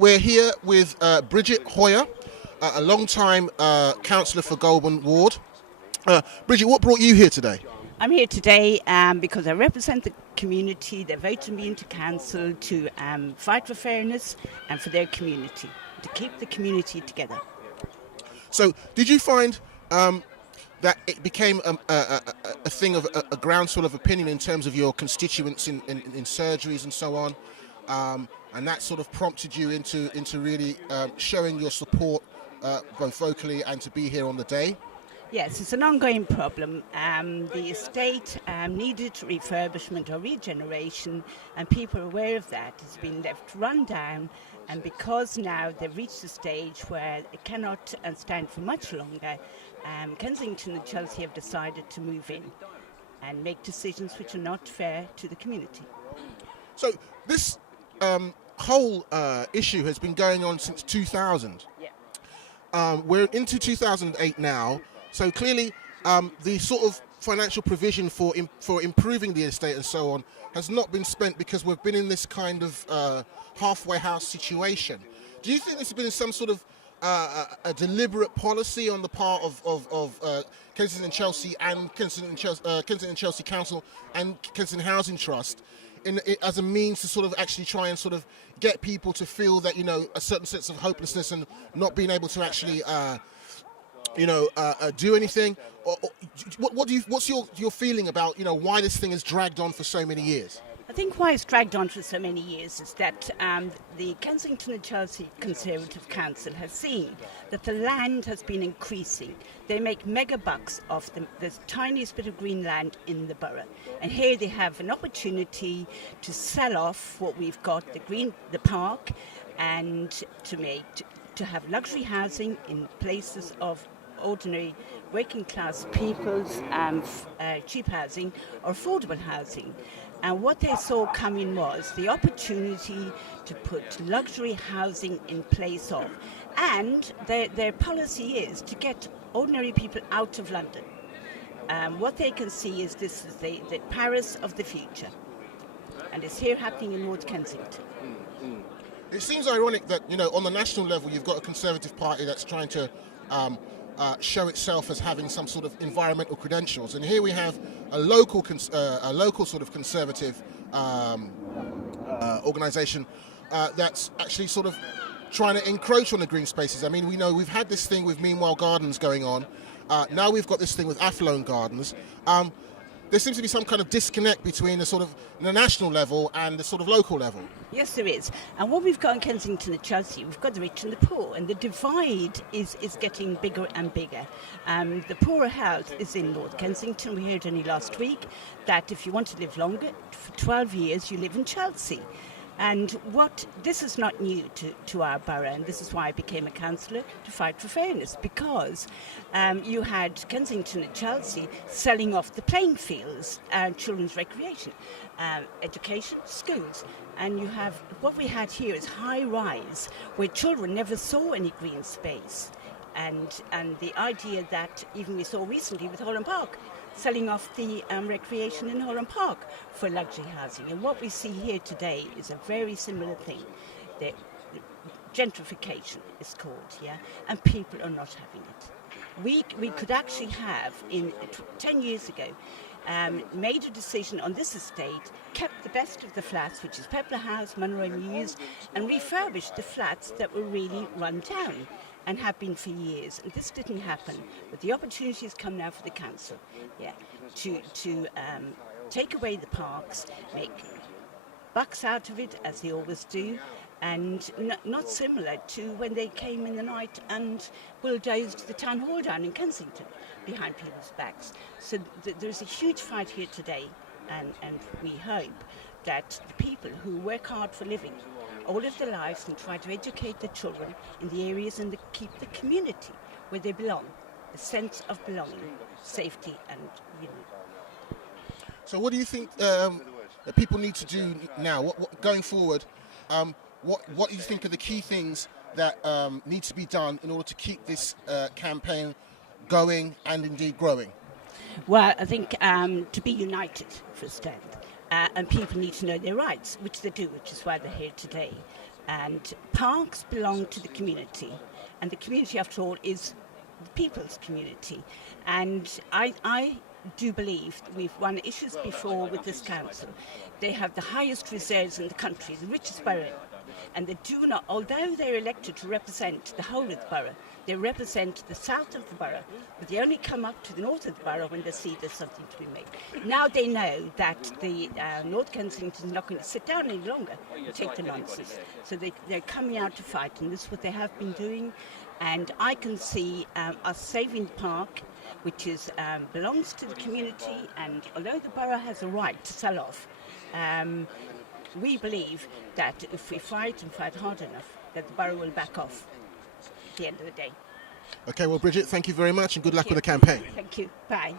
we're here with Bridget Hoier, a long-time councillor for Golborne Ward. Bridget, what brought you here today? I'm here today because I represent the community. They voted me into council to fight for fairness and for their community, to keep the community together. So, did you find that it became a thing of a groundswell of opinion in terms of your constituents in surgeries and so on, and that sort of prompted you into really showing your support both vocally and to be here on the day? Yes, it's an ongoing problem. The estate needed refurbishment or regeneration, and people are aware of that. It's been left run down, and because now they've reached a stage where it cannot stand for much longer, Kensington and Chelsea have decided to move in and make decisions which are not fair to the community. So this whole issue has been going on since 2000. Yeah. We're into 2008 now. So clearly, the sort of financial provision for improving the estate and so on has not been spent because we've been in this kind of halfway house situation. Do you think this has been some sort of a deliberate policy on the part of Kensington Chelsea and Kensington Chelsea Council and Kensington Housing Trust as a means to sort of actually try and sort of get people to feel that, you know, a certain sense of hopelessness and not being able to actually do anything? Or what's your feeling about, you know, why this thing has dragged on for so many years? I think why it's dragged on for so many years is that the Kensington and Chelsea Conservative Council has seen that the land has been increasing. They make mega bucks off the tiniest bit of green land in the borough, and here they have an opportunity to sell off what we've got, the park, and to have luxury housing in places of ordinary working class people's cheap housing or affordable housing. And what they saw coming was the opportunity to put luxury housing in place of. And their policy is to get ordinary people out of London. What they can see is this is the Paris of the future. And it's here happening in North Kensington. It seems ironic that, you know, on the national level you've got a Conservative Party that's trying to show itself as having some sort of environmental credentials, and here we have a local sort of Conservative organisation that's actually sort of trying to encroach on the green spaces. I mean, we know we've had this thing with Meanwhile Gardens going on. Now we've got this thing with Athlone Gardens. There seems to be some kind of disconnect between the national level and the sort of local level. Yes, there is. And what we've got in Kensington and Chelsea, we've got the rich and the poor, and the divide is getting bigger and bigger. The poorer health is in North Kensington. We heard only last week that if you want to live longer, for 12 years, you live in Chelsea. And this is not new to our borough, and this is why I became a councillor, to fight for fairness, because you had Kensington and Chelsea selling off the playing fields, children's recreation, education, schools. And what we had here is high rise, where children never saw any green space. And the idea that even we saw recently with Holland Park, selling off the recreation in Holland Park for luxury housing. And what we see here today is a very similar thing. The gentrification is called, yeah, and people are not having it. We could actually have, 10 years ago, made a decision on this estate, kept the best of the flats, which is Pepler House, Munro Mews, and refurbished the flats that were really run down and have been for years. And this didn't happen, but the opportunity has come now for the council, to take away the parks, make bucks out of it, as they always do, and not similar to when they came in the night and bulldozed the town hall down in Kensington behind people's backs. So there's a huge fight here today, and we hope that the people who work hard for living all of their lives and try to educate the children in the areas and keep the community where they belong, a sense of belonging, safety, and So what do you think that people need to do now? What going forward? What do you think are the key things that need to be done in order to keep this campaign going and indeed growing? Well, I think to be united for a start. And people need to know their rights, which they do, which is why they're here today. And parks belong to the community, and the community, after all, is the people's community. And I do believe that we've won issues before with this council. They have the highest reserves in the country, the richest borough, and they do not, although they're elected to represent the whole of the borough, they represent the south of the borough, but they only come up to the north of the borough when they see there's something to be made. Now they know that the North Kensington is not going to sit down any longer and take the nonsense. So they're coming out to fight, and this is what they have been doing. And I can see us saving the park, which is belongs to the community, and although the borough has a right to sell off, we believe that if we fight and fight hard enough, that the borough will back off at the end of the day. Okay, well, Bridget, thank you very much and good luck with the campaign. Thank you. Bye.